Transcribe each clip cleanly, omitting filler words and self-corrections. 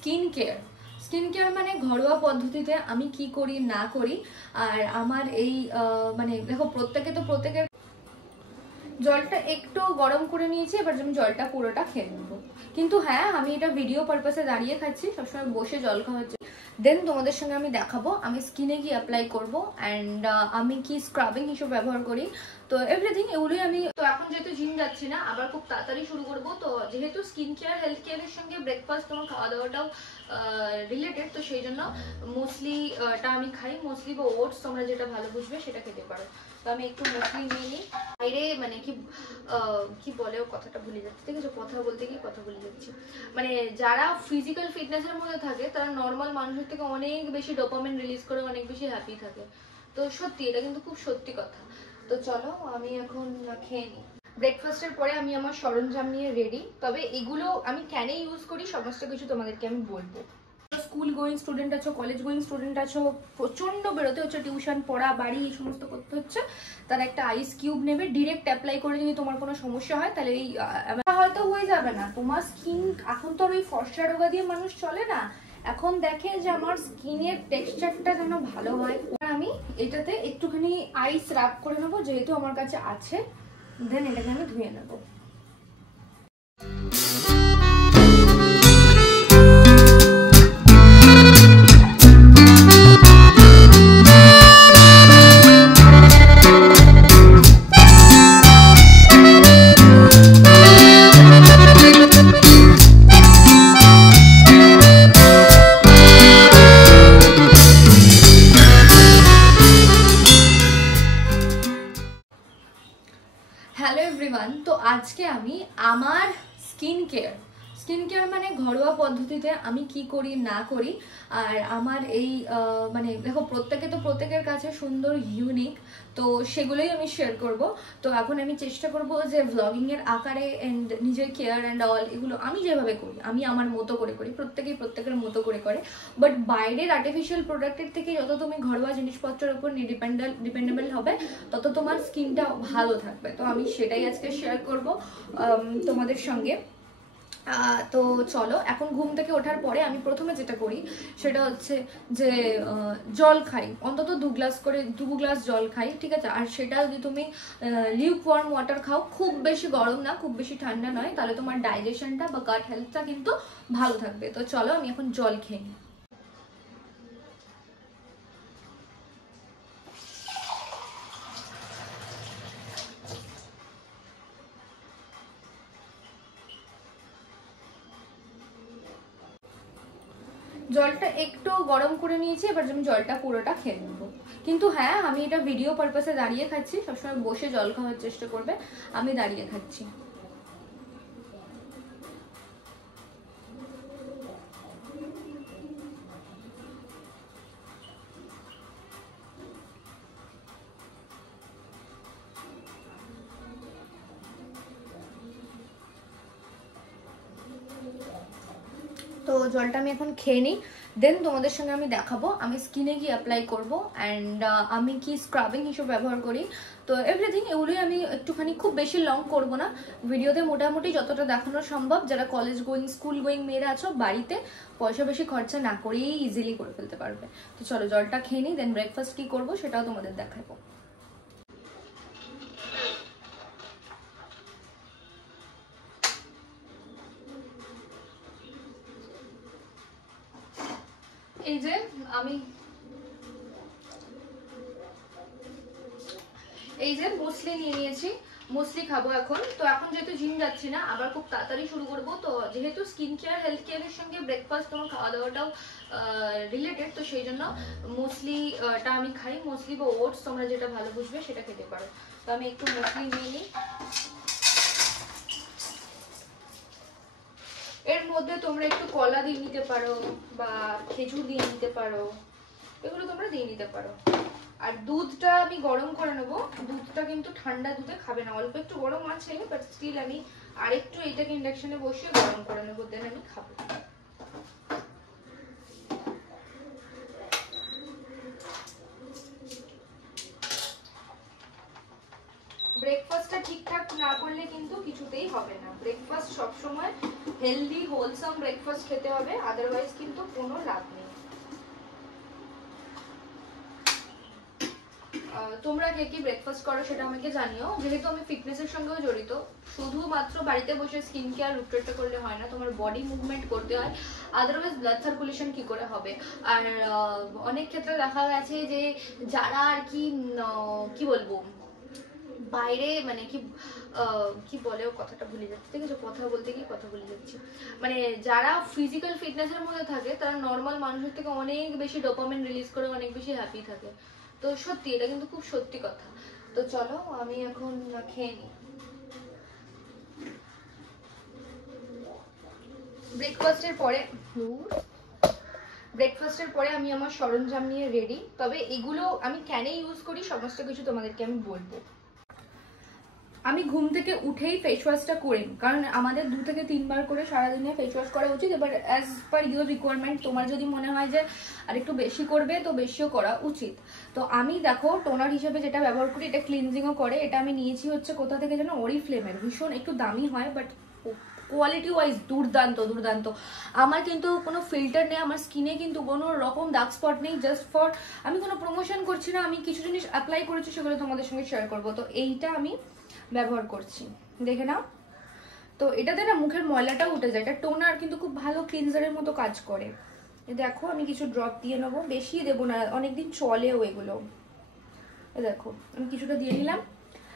Skin care মানে ঘরোয়া পদ্ধতিতে আমি কি করি না করি। আর আমার এই মানে দেখো প্রত্যেকের জলটা একটু গরম করে নিয়েছি, এবার আমি জলটা পুরোটা খেয়ে নেবো। কিন্তু হ্যাঁ, আমি এটা ভিডিও পারপাসে দাঁড়িয়ে খাচ্ছি, সবসময় বসে জল খাওয়া হচ্ছে। দেন তোমাদের সঙ্গে আমি দেখাবো আমি স্কিনে কি অ্যাপ্লাই করব অ্যান্ড আমি কি স্ক্রাবিং হিসেবে ব্যবহার করি, তো এভরিথিং এগুলোই আমি। তো এখন যেহেতু জিম যাচ্ছি না, আবার খুব তাড়াতাড়ি শুরু করব, তো যেহেতু স্কিন কেয়ার হেলথ কেয়ারের সঙ্গে ব্রেকফাস্ট তোমার খাওয়া দাওয়াটাও রিলেটেড, তো সেই জন্য মুসলিটা আমি খাই। মুসলি বা ওটস তোমরা যেটা ভালো বুঝবে সেটা খেতে পারো। তো আমি একটু মুসলি নিয়ে নিই। বাইরে মানে কি বলে, কথাটা ভুলে যাচ্ছি, ঠিক আছে, কথা বলতে গিয়ে কথা ভুলে যাচ্ছি। মানে যারা ফিজিক্যাল ফিটনেসের মধ্যে থাকে তারা নর্মাল মানুষের থেকে অনেক বেশি ডোপামিন রিলিজ করে, অনেক বেশি হ্যাপি থাকে। তো সত্যি এটা কিন্তু খুব সত্যি কথা। তো চলো আমি এখন খেয়ে নিই। ব্রেকফাস্টের পরে আমি আমার সরঞ্জাম নিয়ে রেডি, তবে এগুলো আমি কেন ইউজ করি সমস্ত কিছু তোমাদেরকে আমি বলবো। স্কুল গোয়িং স্টুডেন্ট আছো, কলেজ গোয়িং স্টুডেন্ট আছো, প্রচন্ড বেরোতে হচ্ছে, টিউশন পড়া বাড়ি এই সমস্ত করতে হচ্ছে, তার একটা আইস কিউব নেবে, ডিরেক্ট অ্যাপ্লাই করে যদি তোমার কোনো সমস্যা হয় তাহলে এই হয়তো হয়ে যাবে না তোমার স্কিন। এখন তো ওই ফর্সা রোগা দিয়ে মানুষ চলে না, এখন দেখে যে আমার স্কিনের টেক্সচারটা যেন ভালো হয়। আমি এটাতে একটুখানি আইস রাব করে নেবো, যেহেতু আমার কাছে আছে। দেন এটাকে আমি ধুয়ে নেবো। হ্যালো এভরিওয়ান, তো আজকে আমি আমার স্কিন কেয়ার মানে ঘরোয়া পদ্ধতিতে আমি কি করি না করি। আর আমার এই মানে দেখো প্রত্যেকের কাছে সুন্দর ইউনিক, তো সেগুলোই আমি শেয়ার করব। তো এখন আমি চেষ্টা করব যে ভ্লগিংয়ের আকারে অ্যান্ড নিজের কেয়ার অ্যান্ড অল এগুলো আমি যেভাবে করি আমি আমার মতো করে করি, প্রত্যেকের মতো করে। বাট বাইরের আর্টিফিশিয়াল প্রোডাক্টের থেকে যত তুমি ঘরোয়া জিনিসপত্রের উপর ডিপেন্ডেবল হবে, তত তোমার স্কিনটা ভালো থাকবে। তো আমি সেটাই আজকে শেয়ার করব তোমাদের সঙ্গে। তো চলো, এখন ঘুম থেকে ওঠার পরে আমি প্রথমে যেটা করি সেটা হচ্ছে যে জল খাই, অন্তত 2 গ্লাস জল খাই, ঠিক আছে। আর সেটা যদি তুমি লিউক ওয়ার্ম ওয়াটার খাও, খুব বেশি গরম না খুব বেশি ঠান্ডা নয়, তাহলে তোমার ডাইজেশনটা বা গাট হেলথটা কিন্তু ভালো থাকবে। তো চলো আমি এখন জল খেয়ে নিই। জলটা একটু গরম করে নিয়েছি, এবার আমি জলটা পুরোটা খেয়ে নেবো। কিন্তু হ্যাঁ, আমি এটা ভিডিও পারপাসে দাঁড়িয়ে খাচ্ছি, সবসময় বসে জল খাওয়ার চেষ্টা করবে, আমি দাঁড়িয়ে খাচ্ছি। তো জলটা আমি এখন খেয়ে নিই, দেন তোমাদের সঙ্গে আমি দেখাবো আমি স্কিনে কি অ্যাপ্লাই করব অ্যান্ড আমি কি স্ক্রাবিং হিসেবে ব্যবহার করি। তো এভরিথিং এগুলোই আমি একটুখানি, খুব বেশি লং করব না ভিডিওতে, মোটামুটি যতটা দেখানো সম্ভব। যারা কলেজ গোয়িং স্কুল গোয়িং মেয়েরা আছো, বাড়িতে পয়সা বেশি খরচা না করেই ইজিলি করে ফেলতে পারবে। তো চলো জলটা খেয়ে নিই, দেন ব্রেকফাস্ট কি করবো সেটাও তোমাদের দেখাবো। এই যে আমি মুসলি নিয়ে নিয়েছি, মুসলি খাবো এখন। তো এখন যেহেতু জিম যাচ্ছি না, আবার খুব তাড়াতাড়ি শুরু করবো, তো যেহেতু স্কিন কেয়ার হেলথ কেয়ারের সঙ্গে ব্রেকফাস্ট তোমার খাওয়া দাওয়াটাও রিলেটেড, তো সেই জন্য মুসলিটা আমি খাই। মুসলি বা ওটস তোমরা যেটা ভালো বুঝবে সেটা খেতে পারো। তো আমি একটু মুসলি নিয়ে নিই। এর মধ্যে তোমরা একটু কলা দিয়ে নিতে পারো বা খেজুর দিয়ে নিতে পারো, এগুলো তোমরা দিয়ে নিতে পারো। আর দুধটা আমি গরম করে নেবো, দুধটা কিন্তু ঠান্ডা দুধে খাবে না, অল্প একটু গরম আছে, বাট স্টিল আমি আরেকটু এটাকে ইন্ডাকশনে বসিয়ে গরম করে নেবো, দেন আমি খাবো। ব্রেকফাস্টটা ঠিকঠাক না করলে কিন্তু কিছুতেই হবে না। ব্রেকফাস্ট সবসময় হেলদি হোলসাম ব্রেকফাস্ট খেতে হবে, আদারওয়াইজ কিন্তু কোনো লাভ নেই। তোমরা কে কি ব্রেকফাস্ট করো সেটা আমাকে জানিও। যেহেতু আমি ফিটনেসের সঙ্গেও জড়িত, শুধুমাত্র বাড়িতে বসে স্কিন কেয়ার রূপচর্চা করলে হয় না, তোমার বডি মুভমেন্ট করতে হয়, আদারওয়াইজ ব্লাড সার্কুলেশন কি করে হবে। আর অনেক ক্ষেত্রে দেখা গেছে যে যারা আর কি বলবো বাইরে মানে কি বলে কথাটা ভুলে যাচ্ছি, ঠিক আছে, কথা বলতে গিয়ে কথা ভুলে যাচ্ছি। মানে যারা ফিজিক্যাল ফিটনেসের মধ্যে থাকে তারা নর্মাল মানুষের থেকে অনেক বেশি ডোপামিন রিলিজ করে, অনেক বেশি হ্যাপি থাকে। তো সত্যি এটা কিন্তু খুব সত্যি কথা। তো চলো আমি এখন খেয়ে নিই। ব্রেকফাস্টের পরে আমি আমার সরঞ্জাম নিয়ে রেডি। তবে এগুলো আমি কেন ইউজ করি সমস্ত কিছু তোমাদেরকে আমি বলবো। আমি ঘুম থেকে উঠেই ফেস ওয়াশটা করি, কারণ আমাদের 2 থেকে 3 বার করে সারাদিনে ফেস ওয়াশ করা উচিত। এবার অ্যাজ পার ইউর রিকোয়ারমেন্ট, তোমার যদি মনে হয় যে আর একটু বেশি করবে তো বেশিও করা উচিত। তো আমি দেখো টোনার হিসেবে যেটা ব্যবহার করি, এটা ক্লিনজিংও করে। এটা আমি নিয়েছি হচ্ছে কোথা থেকে যেন, অরিফ্লেমের, ভীষণ একটু দামি হয় বাট কোয়ালিটি ওয়াইজ দুর্দান্ত দুর্দান্ত। আমার কিন্তু কোনো ফিল্টার নেই, আমার স্কিনে কিন্তু কোনো রকম ডার্ক স্পট নেই। জাস্ট ফর, আমি কোনো প্রমোশন করছি না, আমি কিছু জিনিস অ্যাপ্লাই করেছি সেগুলো তোমাদের সঙ্গে শেয়ার করবো। তো এইটা আমি ব্যবহার করছি, দেখে নাও। তো এটাতে না মুখের ময়লাটাও উঠে যায়। এটা টোনার কিন্তু খুব ভালো ক্লিনজারের মতো কাজ করে। দেখো আমি কিছু ড্রপ দিয়ে নেবো, বেশি দেবো না, অনেকদিন চলেও এগুলো। দেখো আমি কিছুটা দিয়ে নিলাম,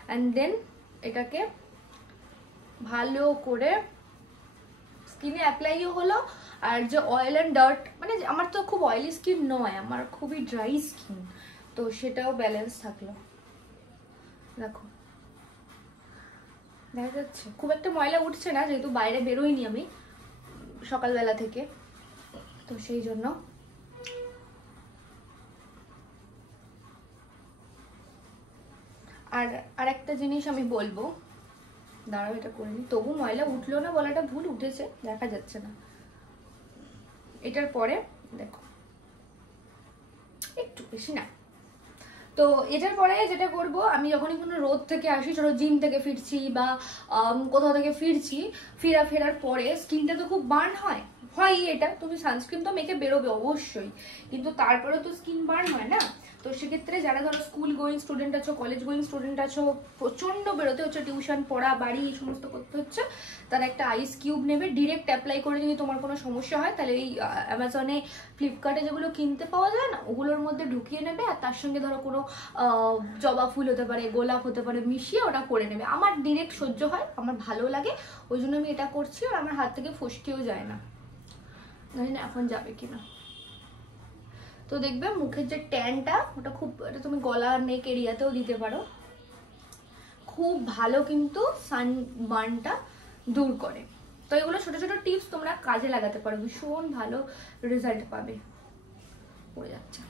অ্যান্ড দেন এটাকে ভালো করে স্কিনে অ্যাপ্লাইও হলো। আর যে অয়েল অ্যান্ড ডার্ট, মানে আমার তো খুব অয়েলি স্কিন নয়, আমার খুবই ড্রাই স্কিন, তো সেটাও ব্যালেন্স থাকলো। দেখো দেখা যাচ্ছে খুব একটা ময়লা উঠছে না, যেহেতু বাইরে বেরোইনি আমি সকালবেলা থেকে, তো সেই জন্য। আর একটা জিনিস আমি বলবো, দাঁড়াও এটা করে নি, তবু ময়লা উঠলো না বলাটা ভুল, উঠেছে, দেখা যাচ্ছে না। এটার পরে দেখো একটু বেশি না। তো এটার পরে যেটা করব, আমি যখনই কোনো রোদ থেকে আসি, ধরো জিম থেকে ফিরছি বা কোথাও থেকে ফেরার পরে স্কিনটা তো খুব বার্ন হয়। এটা তুমি সানস্ক্রিন তো মেখে বেরোবে অবশ্যই, কিন্তু তারপরে তো স্কিন বার্ন হয় না। তো সেক্ষেত্রে যারা ধরো স্কুল গোয়িং স্টুডেন্ট আছো, কলেজ গোয়িং স্টুডেন্ট আছো, প্রচণ্ড বেরোতে হচ্ছে, টিউশন পড়া, বাড়ি, এই সমস্ত করতে হচ্ছে, তারা একটা আইস কিউব নেবে, ডিরেক্ট অ্যাপ্লাই করে। যদি তোমার কোনো সমস্যা হয় তাহলে এই অ্যামাজনে, ফ্লিপকার্টে যেগুলো কিনতে পাওয়া যায় না, ওগুলোর মধ্যে ঢুকিয়ে নেবে, আর তার সঙ্গে ধরো কোনো জবা ফুল হতে পারে, গোলাপ হতে পারে, মিশিয়ে ওটা করে নেবে। আমার ডিরেক্ট সহ্য হয়, আমার ভালো লাগে, ওই জন্য আমি এটা করছি। আর আমার হাত থেকে ফসকেও যায় না, জানি না এখন যাবে কিনা। তো দেখবে মুখের যে ট্যানটা, ওটা খুব, এটা তুমি গলা নেক এরিয়াতেও দিতে পারো, খুব ভালো কিন্তু সানবার্নটা দূর করে। তো এগুলো ছোট ছোট টিপস তোমরা কাজে লাগাতে পারো, ভীষণ ভালো রেজাল্ট পাবে। পড়ে যাচ্ছে,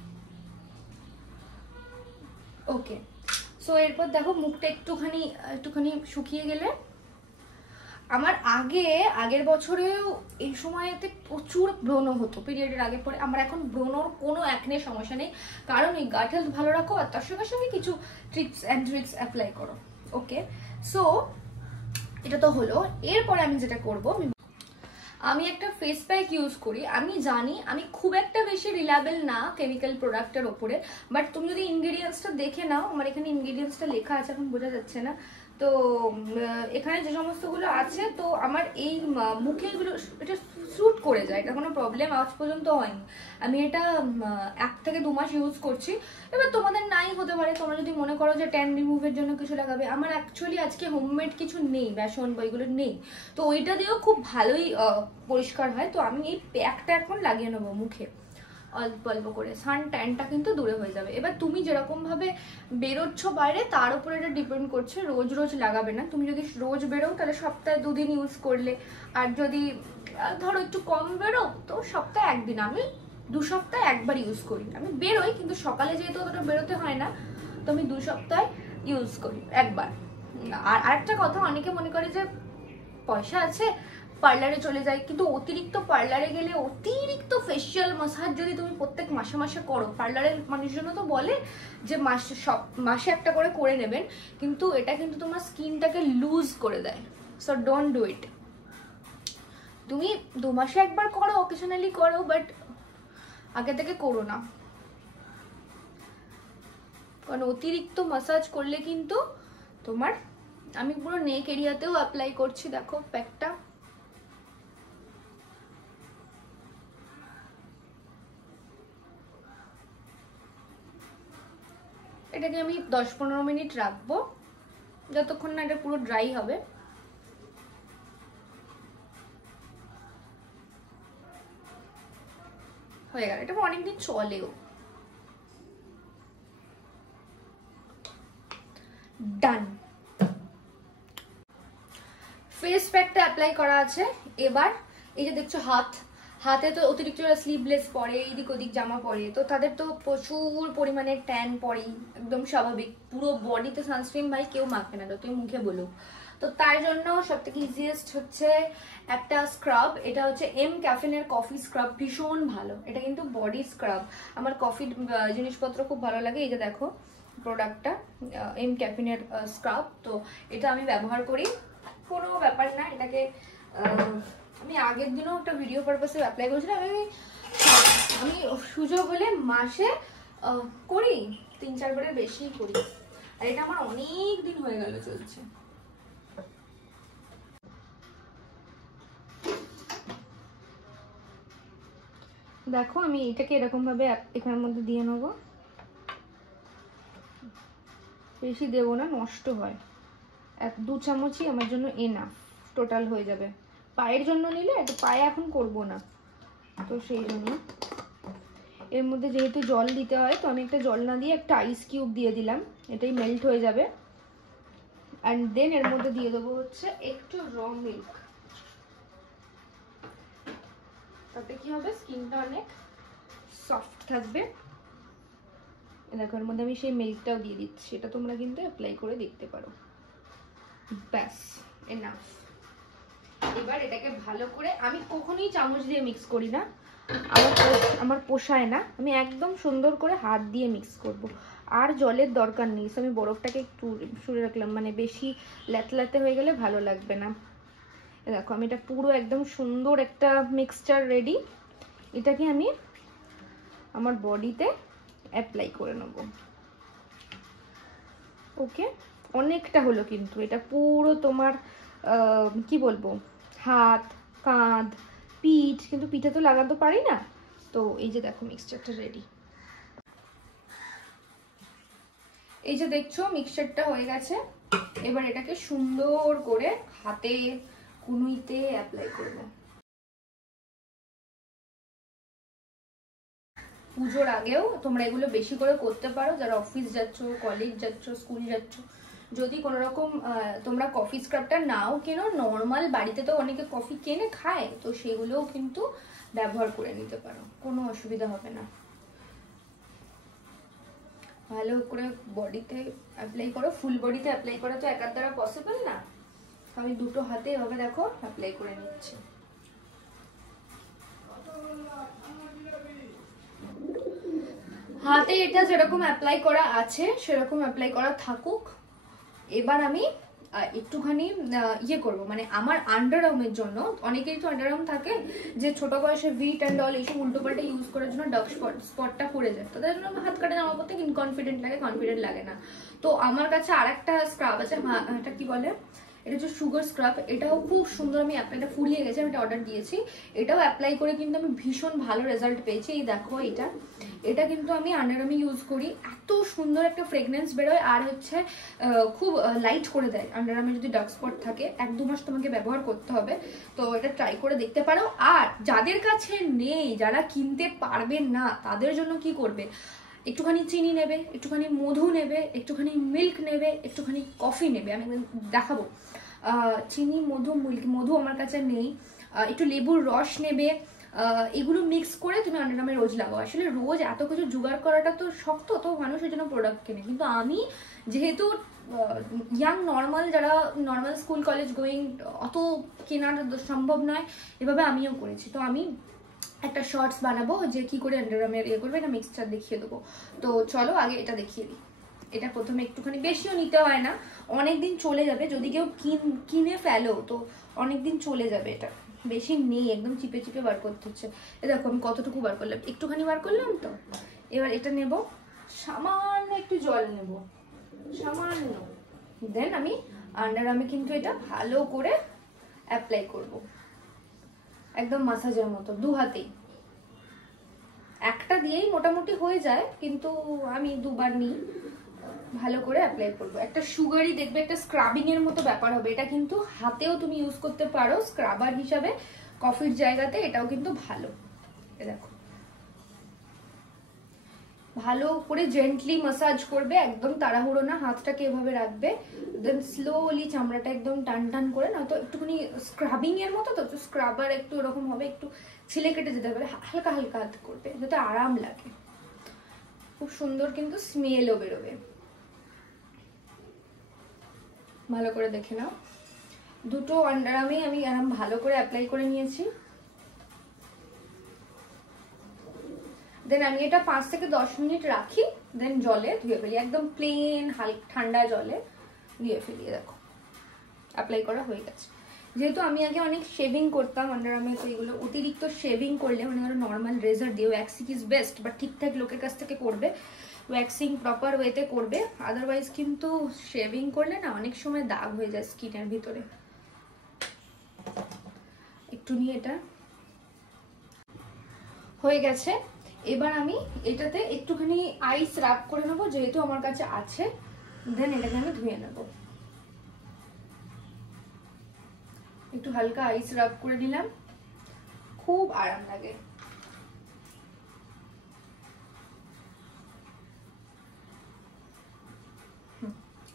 ওকে। সো এরপর দেখো মুখটা একটুখানি শুকিয়ে গেলে, আমার আগের বছরেও এই সময়তে প্রচুর ব্রণ হতো পিরিয়ডের আগে পরে। আমার এখন ব্রণর কোনো একনে সমস্যা নেই, কারণ এই গাট হেলথ ভালো রাখো আর তার সঙ্গে সঙ্গে কিছু ট্রিপস অ্যান্ড ট্রিক্স অ্যাপ্লাই করো। ওকে, সো এটা তো হলো। এরপরে আমি যেটা করবো, আমি একটা ফেস প্যাক ইউজ করি। আমি জানি আমি খুব একটা বেশি রিলায়েবল না কেমিক্যাল প্রোডাক্টের ওপরে, বাট তুমি যদি ইনগ্রিডিয়েন্টসটা দেখে নাও, আমার এখানে ইনগ্রিডিয়েন্টসটা লেখা আছে, এখন বোঝা যাচ্ছে না, তো এখানে যে সমস্তগুলো আছে, তো আমার এই মুখে এগুলো এটা স্যুট করে যায়, এটা কোনো প্রবলেম আজ পর্যন্ত হয়নি। আমি এটা 1 থেকে 2 মাস ইউজ করছি। এবার তোমাদের নাই হতে পারে, তোমরা যদি মনে করো যে ট্যান রিমুভের জন্য কিছু লাগাবে। আমার অ্যাকচুয়ালি আজকে হোমমেড কিছু নেই, বেসন বা এগুলো নেই, তো ওইটা দিয়েও খুব ভালোই পরিষ্কার হয়। তো আমি এই প্যাকটা এখন লাগিয়ে নেবো মুখে অল্প অল্প করে, সান ট্যানটা কিন্তু দূরে হয়ে যাবে। এবার তুমি যেরকম ভাবে বেরোচ্ছ বাইরে তার উপরে এটা ডিপেন্ড করছে, রোজ রোজ লাগাবে না। তুমি যদি রোজ বেরো তাহলে সপ্তাহে 2 দিন ইউজ করলে, আর যদি ধরো একটু কম বেরো তো সপ্তাহে 1 দিন। আমি 2 সপ্তাহে 1 বার ইউজ করি। আমি বেরোই কিন্তু সকালে যেহেতু অতটা বেরোতে হয় না, তো আমি 2 সপ্তাহে ইউজ করি 1 বার। আর আরেকটা কথা, অনেকে মনে করে যে পয়সা আছে পার্লারে চলে যাই, কিন্তু অতিরিক্ত পার্লারে গেলে অতিরিক্ত ফেশিয়াল মাসাজ যদি তুমি প্রত্যেক মাসে মাসে করো, পার্লারের মানুষজন তো বলে যে মাসে একটা করে নেবেন, কিন্তু এটা কিন্তু তোমার স্কিনটাকে লুজ করে দেয়। So don't do it. তুমি 2 মাসে একবার করো, অকেশনালি করো, বাট আগে থেকে করো না, কারণ অতিরিক্ত মাসাজ করলে কিন্তু তোমার, আমি পুরো নেক এরিয়াতেও অ্যাপ্লাই করছি, দেখো প্যাকটা। এটাকে আমি 10-15 মিনিট রাখবো, যতক্ষণ না এটা পুরো ড্রাই হবে। হয়ে গেল, এটা অনেকদিন চলেও। ডান। ফেস প্যাকটা অ্যাপ্লাই করা আছে। এবার এই যে দেখছো হাতে তো অতিরিক্ত স্লিভলেস পরে, এদিক ওদিক জামা পরে, তো তাদের তো প্রচুর পরিমাণে ট্যান পড়ে, একদম স্বাভাবিক। পুরো বডিতে সানস্ক্রিন ভাই কেউ মাখে না, তুই মুখে বলুক। তো তার জন্য সব থেকে ইজিয়েস্ট হচ্ছে একটা স্ক্রাব। এটা হচ্ছে এম ক্যাফিনের কফি স্ক্রাব, ভীষণ ভালো। এটা কিন্তু বডি স্ক্রাব। আমার কফি জিনিসপত্র খুব ভালো লাগে। এই যে দেখো প্রোডাক্টটা, এম ক্যাফিনের স্ক্রাব। তো এটা আমি ব্যবহার করি, কোনো ব্যাপার না। এটাকে আমি আগের দিনও একটা ভিডিও পারপাসে অ্যাপ্লাই করেছিলাম। আমি সুযোগ হলে মাসে করি 3-4 বারের বেশি করি, আর এটা আমার অনেক দিন হয়ে গেল চলছে। দেখো আমি এটাকে এরকম ভাবে এখানের মধ্যে দিয়ে নেবো, বেশি দেবো না, নষ্ট হয়। 2 চামচই আমার জন্য এনাফ, টোটাল হয়ে যাবে। পায়ের জন্য নিলে একটু, পায়ে এখন করব না, তো সেই জন্য এর মধ্যে যেহেতু জল দিতে হয়, তো আমি একটা জল না দিয়ে একটা আইস কিউব দিয়ে দিলাম, এটাই মেল্ট হয়ে যাবে। অ্যান্ড দেন এর মধ্যে দিয়ে দেবো হচ্ছে একটু র মিল্ক। তাতে কি হবে, স্কিনটা অনেক সফট থাকবে। দেখো এর মধ্যে আমি সেই মিল্কটাও দিয়ে দিচ্ছি, এটা তোমরা কিন্তু অ্যাপ্লাই করে দেখতে পারো। ব্যাস, এনাফ। এবার এটাকে ভালো করে, আমি কখনোই চামচ দিয়ে মিক্স করি না, আমার পোষায় না। আমি একদম সুন্দর করে হাত দিয়ে মিক্স করব, আর জলের দরকার নেই। আমি বরফটাকে একটু সরে রাখলাম, মানে বেশি ল্যাতলাতে হয়ে গেলে ভালো লাগবে না। দেখো আমি এটা পুরো একদম সুন্দর একটা মিক্সচার রেডি। এটাকে আমি আমার বডিতে অ্যাপ্লাই করে নেব। ওকে, অনেকটা হলো, কিন্তু এটা পুরো তোমার কি বলবো, হাত, কাঁধ, পিঠ, কিন্তু পিঠে তো লাগাতে পারি না। তো এই যে দেখো মিক্সচারটা রেডি। এই যে দেখছো মিক্সচারটা হয়ে গেছে। এবার এটাকে সুন্দর করে হাতে, কুনুইতে অ্যাপ্লাই করব। পুজোর আগেও তোমরা এগুলো বেশি করে করতে পারো, যারা অফিস যাচ্ছ, কলেজ যাচ্ছ, স্কুল যাচ্ছ। যদি কোনো রকম তোমরা কফি স্ক্রাবটা নাও কেনো, নর্মাল বাড়িতে তো অনেকে কফি কিনে খায়, তো সেগুলোও কিন্তু ব্যবহার করে নিতে পারো, কোনো অসুবিধা হবে না। ভালো করে বডিতে অ্যাপ্লাই করো, ফুল বডিতে অ্যাপ্লাই করা তো একার দ্বারা পসিবল না। আমি দুটো হাতে এভাবে দেখো অ্যাপ্লাই করে নিচ্ছি। হাতে এটা যেরকম অ্যাপ্লাই করা আছে সেরকম অ্যাপ্লাই করা থাকুক। এবার আমি একটুখানি ইয়ে করব, মানে আমার আন্ডার আর্মের জন্য, অনেকেই তো আন্ডার আর্ম থাকে যে ছোট বয়সে ভিট অ্যান্ড অল এইসব উল্টোপাল্টা ইউজ করার জন্য ডার্ক স্পটটা পড়ে যায়, তাদের জন্য হাত কাটা জামা পরতে ইনকনফিডেন্ট লাগে, কনফিডেন্ট লাগে না। তো আমার কাছে আর একটা স্ক্রাব আছে, এটা কি বলে, এটা হচ্ছে সুগার স্ক্রাব। এটাও খুব সুন্দর, আমি এটা ফুরিয়ে গেছে, আমি এটা অর্ডার দিয়েছি। এটাও অ্যাপ্লাই করে কিন্তু আমি ভীষণ ভালো রেজাল্ট পেয়েছি। এই দেখো এটা কিন্তু আমি আন্ডারআর্মে ইউজ করি, এত সুন্দর একটা ফ্রেগনেন্স বেরোয়, আর হচ্ছে খুব লাইট করে দেয়। আন্ডারআর্মে যদি ডার্ক স্পট থাকে 1-2 মাস তোমাকে ব্যবহার করতে হবে, তো এটা ট্রাই করে দেখতে পারো। আর যাদের কাছে নেই, যারা কিনতে পারবেন না, তাদের জন্য কি করবে, একটুখানি চিনি নেবে, একটুখানি মধু নেবে, একটুখানি মিল্ক নেবে, একটুখানি কফি নেবে। আমি দেখাবো, চিনি, মধু, মিল্ক। মধু আমার কাছে নেই। একটু লেবুর রস নেবে, এগুলো মিক্স করে তুমি আন্ডারআর্মে রোজ লাগাও। আসলে রোজ এত কিছু জোগাড় করাটা তো শক্ত, তো মানুষের জন্য প্রোডাক্ট কেনে, কিন্তু আমি যেহেতু ইয়াং নর্মাল যারা নর্মাল স্কুল কলেজ গোয়িং অত কেনার সম্ভব নয়, এভাবে আমিও করেছি। তো আমি একটা শর্টস বানাবো যে কি করে আন্ডারআর্মের ইয়ে করবে, এটা মিক্সচার দেখিয়ে দেবো। তো চলো আগে এটা দেখিয়ে দিই। এটা প্রথমে একটুখানি, বেশিও নিতে হয় না, অনেক দিন চলে যাবে যদি কেউ কিনে ফেলো, তো অনেক দিন চলে যাবে। এটা বেশি নেই, একদম চিপে চিপে বার করতে হচ্ছে। এ দেখো আমি কতটুকু বার করলাম, একটুখানি বার করলাম। তো এবার এটা নেব, সামান্য একটু জল নেব, সামান্য, দেন আমি আন্ডারআর্মে কিন্তু এটা ভালো করে অ্যাপ্লাই করব, একদম মাসাজের মতো, দু হাতেই। একটা দিয়েই মোটামুটি হয়ে যায়, কিন্তু আমি দুবার নিই, ভালো করে অ্যাপ্লাই করবো। একটা সুগারি দেখবে, একটা স্ক্রাবিং এর মতো ব্যাপার হবে। এটা কিন্তু হাতেও তুমি ইউজ করতে পারো স্ক্রাবার হিসাবে, কফির জায়গাতে এটাও কিন্তু ভালো। দেখো ভালো করে জেন্টলি ম্যাসাজ করবে, একদম তাড়াহুড়ো না, হাতটাকে এভাবে রাখবে, দেন স্লোলি চামড়াটা একদম টান টান করে, না তো একটুখানি স্ক্রাবিং এর মতো, তো স্ক্রাবার একটু এরকম হবে, একটু ছিলে কেটে যেতে পারে, হালকা হালকা হাত করবে যাতে আরাম লাগে। খুব সুন্দর কিন্তু স্মেলও বেরোবে। ভালো করে দেখে নাও, দুটো আন্ডারআর্মেই আমি আরাম ভালো করে অ্যাপ্লাই করে নিয়েছি। দেন আমি এটা 5 থেকে 10 মিনিট রাখি, দেন জলে ধুয়ে ফেলি, একদম প্লেন হালকা ঠান্ডা জলে ধুয়ে ফেলি। দেখো অ্যাপ্লাই করা হয়ে গেছে। যেহেতু আমি আগে অনেক শেভিং করতাম আন্ডারআর্মে, তো এগুলো অতিরিক্ত শেভিং করলে, মানে ধরো নর্মাল রেজার দিয়ে, ওয়্যাক্সিং ইজ বেস্ট, বাট ঠিকঠাক লোকের কাছ থেকে করবে, ওয়্যাক্সিং প্রপার ওয়েতে করবে, আদারওয়াইজ কিন্তু শেভিং করলে না অনেক সময় দাগ হয়ে যায় স্কিনের ভিতরে। একটু নিয়ে এটা হয়ে গেছে। এবার আমি এটাতে একটুখানি আইস রাব করে নেবো, যেহেতু আমার কাছে আছে, দেন এটাকে আমি ধুয়ে নেব। একটু হালকা আইস রাব করে নিলাম, খুব আরাম লাগে।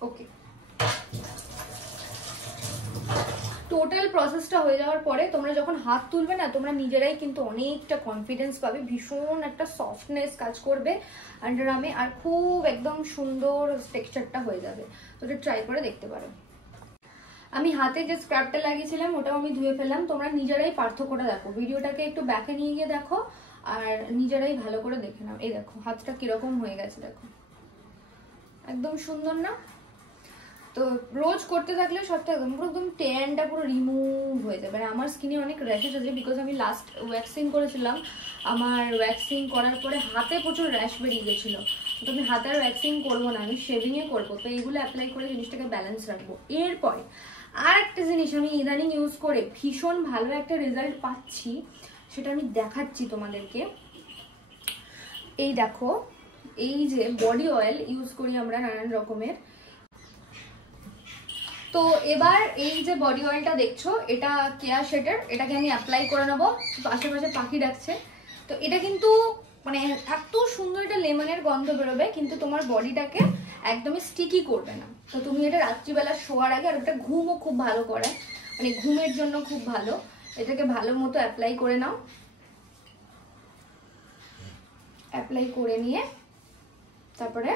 ওকে, টোটাল প্রসেসটা হয়ে যাওয়ার পরে তোমরা যখন হাত তুলবে না, তোমরা নিজেরাই কিন্তু অনেকটা কনফিডেন্স পাবে, ভীষণ একটা সফটনেস কাজ করবে আন্ডারআর্মে, আর খুব একদম সুন্দর টেক্সচারটা হয়ে যাবে। তো এটা ট্রাই করে দেখতে পারো। আমি হাতে যে স্ক্রাবটা লাগিয়েছিলাম ওটাও আমি ধুয়ে ফেললাম। তোমরা নিজেরাই পার্থক্যটা দেখো, ভিডিওটাকে একটু ব্যাকে নিয়ে গিয়ে দেখো, আর নিজেরাই ভালো করে দেখে নাও। এই দেখো হাতটা কিরকম হয়ে গেছে, দেখো একদম সুন্দর না? তো রোজ করতে থাকলে সবটা একদম ট্যানটা পুরো রিমুভ হয়ে যাবে। আমার স্কিনে অনেক র্যাশেস আছে, বিকজ আমি লাস্ট ওয়্যাক্সিং করেছিলাম, আমার ওয়্যাক্সিং করার পরে হাতে প্রচুর র্যাশ বেরিয়ে গেছিলো। তো আমি হাতে আর ওয়্যাক্সিং করবো না, আমি শেভিংয়ে করবো। তো এইগুলো অ্যাপ্লাই করে জিনিসটাকে ব্যালেন্স রাখবো। এরপরে আর একটা জিনিস আমি ইদানিং ইউজ করে ভীষণ ভালো একটা রেজাল্ট পাচ্ছি, সেটা আমি দেখাচ্ছি তোমাদেরকে। এই দেখো, এই যে বডি অয়েল ইউজ করি আমরা নানান রকমের। তো এবার এই যে বডি অয়েলটা দেখছো, এটা কেয়া শেডের, এটাকে আমি অ্যাপ্লাই করে নেবো। আশেপাশে পাখি ডাকছে। তো এটা কিন্তু মানে এত সুন্দর একটা লেমনের গন্ধ বেরোবে, কিন্তু তোমার বডিটাকে একদমই স্টিকি করবে না। তো তুমি এটা রাত্রিবেলা শোয়ার আগে, আর এটা ঘুমও খুব ভালো করে, মানে ঘুমের জন্য খুব ভালো। এটাকে ভালো মতো অ্যাপ্লাই করে নাও। অ্যাপ্লাই করে নিয়ে তারপরে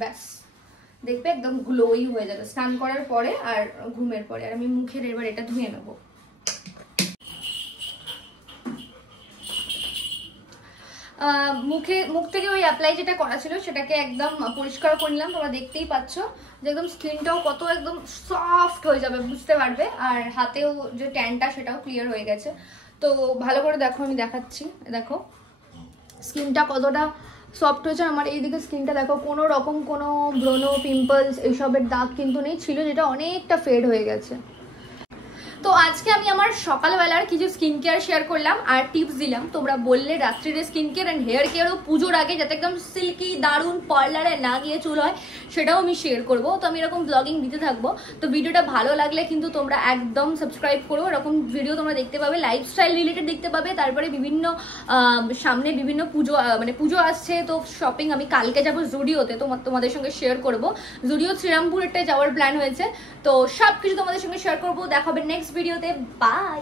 ব্যাস দেখবে একদম গ্লোই হয়ে যাবে স্নান করার পরে আর ঘুমের পরে। আর আমি মুখের এবার এটা ধুয়ে নেবো। মুখ থেকে ওই অ্যাপ্লাই যেটা করা ছিল সেটাকে একদম পরিষ্কার করে নিলাম। তোমরা দেখতেই পাচ্ছ যে একদম স্কিনটাও কত একদম সফট হয়ে যাবে, বুঝতে পারবে। আর হাতেও যে ট্যানটা সেটাও ক্লিয়ার হয়ে গেছে। তো ভালো করে দেখো, আমি দেখাচ্ছি। দেখো স্কিনটা কতটা সফট হয়েছে। আমার এইদিকে স্কিনটা দেখো, কোনো রকম কোনো ব্রণ, পিম্পলস এইসবের দাগ কিন্তু নেই, ছিল যেটা অনেকটা ফেড হয়ে গেছে। তো আজকে আমি আমার সকালবেলার কিছু স্কিন কেয়ার শেয়ার করলাম আর টিপস দিলাম। তোমরা বললে রাত্রিরে স্কিন কেয়ার অ্যান্ড হেয়ার কেয়ারও পুজোর আগে যাতে একদম সিল্কি দারুণ পার্লারে না গিয়ে চুল হয়, সেটাও আমি শেয়ার করবো। তো আমি এরকম ব্লগিং দিতে থাকবো। তো ভিডিওটা ভালো লাগলে কিন্তু তোমরা একদম সাবস্ক্রাইব করো। এরকম ভিডিও তোমরা দেখতে পাবে, লাইফস্টাইল রিলেটেড দেখতে পাবে। তারপরে বিভিন্ন সামনে বিভিন্ন পুজো, মানে পুজো আসছে, তো শপিং আমি কালকে যাবো জুডিওতে, তোমাদের সঙ্গে শেয়ার করবো। জুডিও শ্রীরামপুরেরটায় যাওয়ার প্ল্যান হয়েছে, তো সব কিছু তোমাদের সঙ্গে শেয়ার করবো। দেখা হবে নেক্সট ভিডিওতে। বাই।